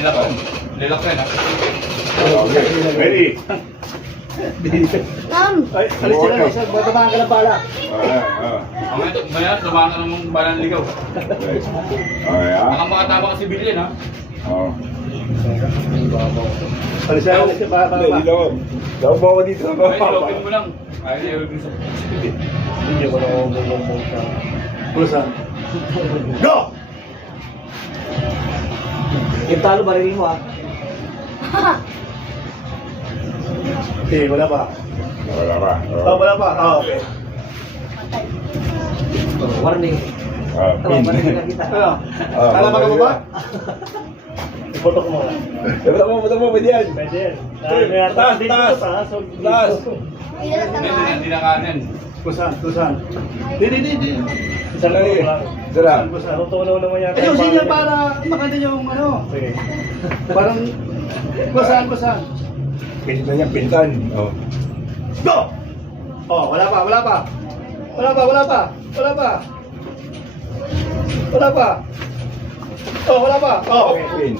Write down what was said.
nilakon. Nilakon ha. Okay, ready? Ay, alis sila na isa. Matamaan ka ng bala. Ang ito, maya, tumahan ka ng balang ligaw. Okay, ha? Ang makatama ka sibilyan ha. Oo. Alis sila, alis sila. Hindi, dito ako. Daw mo ako dito. Ay, nilokin mo lang. Ay, nilokin sa... Hindi ko na bumubong ka. Pulusan. Go! Yung talo, bariling mo ah. Eh, wala pa. Wala pa. Oh, wala pa. Oh, okay. Warning. Pin. Ano? Kalaban ka mo ba? Ipoto ko muna. Buta mo, pwede yan. Pwede yan. Taas. Taas. Hindi na kanan. Kusan. Di. Isa lang eh. Isa lang. Tutunaw naman yata. Eh, yung sinya para makita yung ano. Sige. Parang kusan. Pintan niya, pintan. Oh. Go! Oh, wala pa. Wala pa. Oh, wala pa. Oh, okay. Pin.